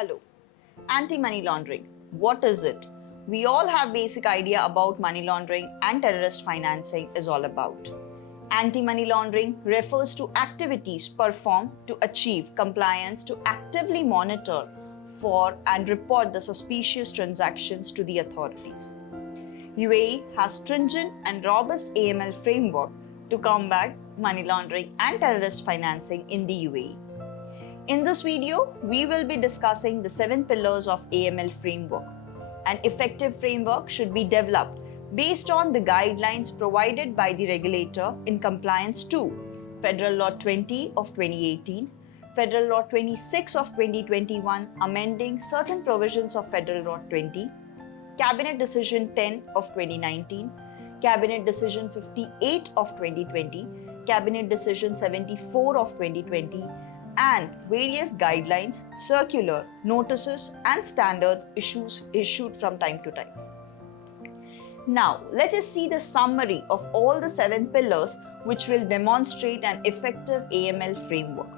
Hello. Anti-money laundering. What is it? We all have basic idea about money laundering and terrorist financing is all about. Anti-money laundering refers to activities performed to achieve compliance to actively monitor for and report the suspicious transactions to the authorities. UAE has stringent and robust AML framework to combat money laundering and terrorist financing in the UAE. In this video, we will be discussing the 7 pillars of AML framework. An effective framework should be developed based on the guidelines provided by the regulator in compliance to Federal Law 20 of 2018, Federal Law 26 of 2021 amending certain provisions of Federal Law 20, Cabinet Decision 10 of 2019, Cabinet Decision 58 of 2020, Cabinet Decision 74 of 2020, and various guidelines, circular, notices, and standards issued from time to time. Now, let us see the summary of all the 7 pillars which will demonstrate an effective AML framework.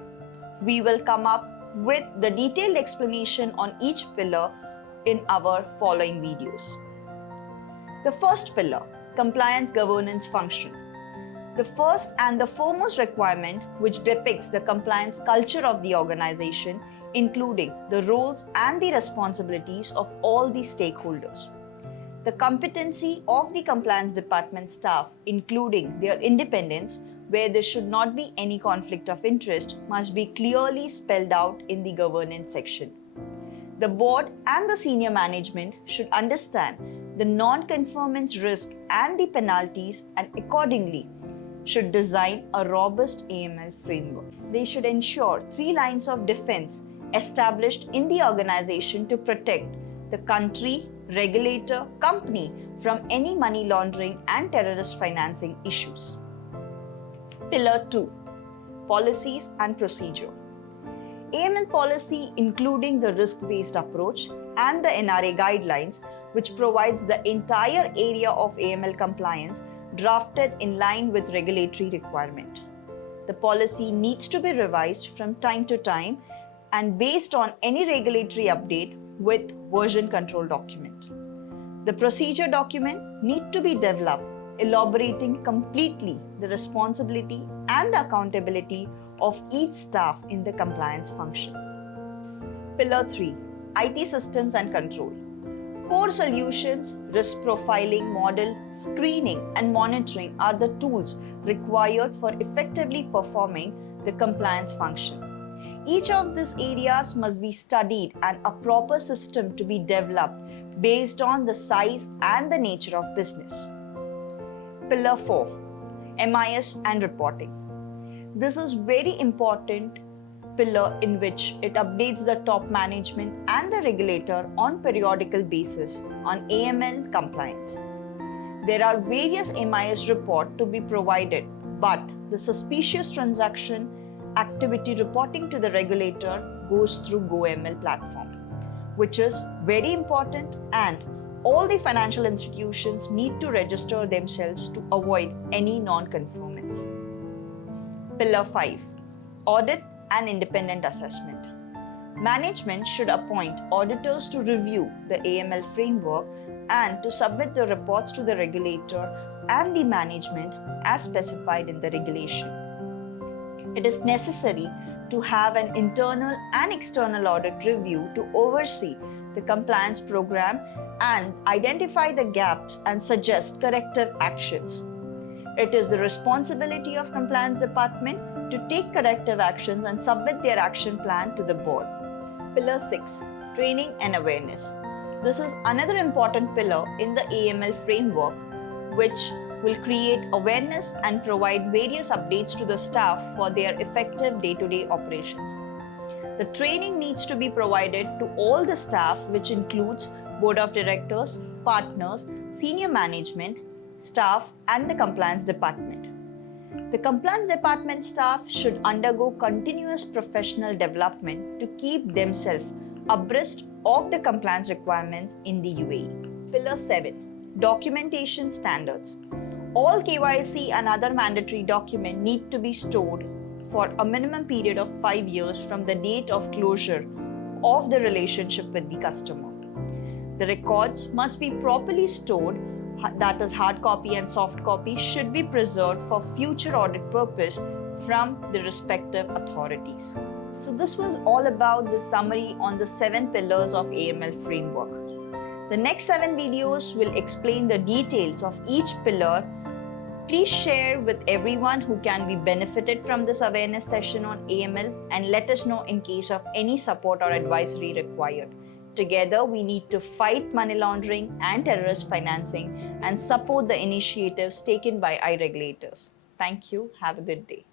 We will come up with the detailed explanation on each pillar in our following videos. The first pillar, compliance governance function. The first and the foremost requirement which depicts the compliance culture of the organization, including the roles and the responsibilities of all the stakeholders. The competency of the compliance department staff, including their independence, where there should not be any conflict of interest, must be clearly spelled out in the governance section. The board and the senior management should understand the non-conformance risk and the penalties and accordingly should design a robust AML framework. They should ensure 3 lines of defense established in the organization to protect the country, regulator, company from any money laundering and terrorist financing issues. Pillar 2. Policies and procedure. AML policy including the risk-based approach and the NRA guidelines, which provides the entire area of AML compliance drafted in line with regulatory requirement. The policy needs to be revised from time to time and based on any regulatory update with version control document. The procedure document need to be developed, elaborating completely the responsibility and the accountability of each staff in the compliance function. Pillar 3. IT systems and control. Core solutions, risk profiling model, screening and monitoring are the tools required for effectively performing the compliance function. Each of these areas must be studied and a proper system to be developed based on the size and the nature of business. Pillar 4. MIS and reporting. This is very important pillar in which it updates the top management and the regulator on periodical basis on AML compliance. There are various MIS reports to be provided, but the suspicious transaction activity reporting to the regulator goes through GoML platform, which is very important, and all the financial institutions need to register themselves to avoid any non-conformance. Pillar 5. Audit and independent assessment. Management should appoint auditors to review the AML framework and to submit the reports to the regulator and the management as specified in the regulation. It is necessary to have an internal and external audit review to oversee the compliance program and identify the gaps and suggest corrective actions. It is the responsibility of compliance department to take corrective actions and submit their action plan to the board. Pillar 6. Training and awareness. This is another important pillar in the AML framework, which will create awareness and provide various updates to the staff for their effective day-to-day operations. The training needs to be provided to all the staff, which includes board of directors, partners, senior management, staff, and the compliance department. The compliance department staff should undergo continuous professional development to keep themselves abreast of the compliance requirements in the UAE. Pillar 7. Documentation standards. All KYC and other mandatory documents need to be stored for a minimum period of 5 years from the date of closure of the relationship with the customer. The records must be properly stored, that is hard copy and soft copy should be preserved for future audit purpose from the respective authorities. So this was all about the summary on the 7 pillars of AML framework. The next 7 videos will explain the details of each pillar. Please share with everyone who can be benefited from this awareness session on AML and let us know in case of any support or advisory required. Together, we need to fight money laundering and terrorist financing and support the initiatives taken by regulators. Thank you. Have a good day.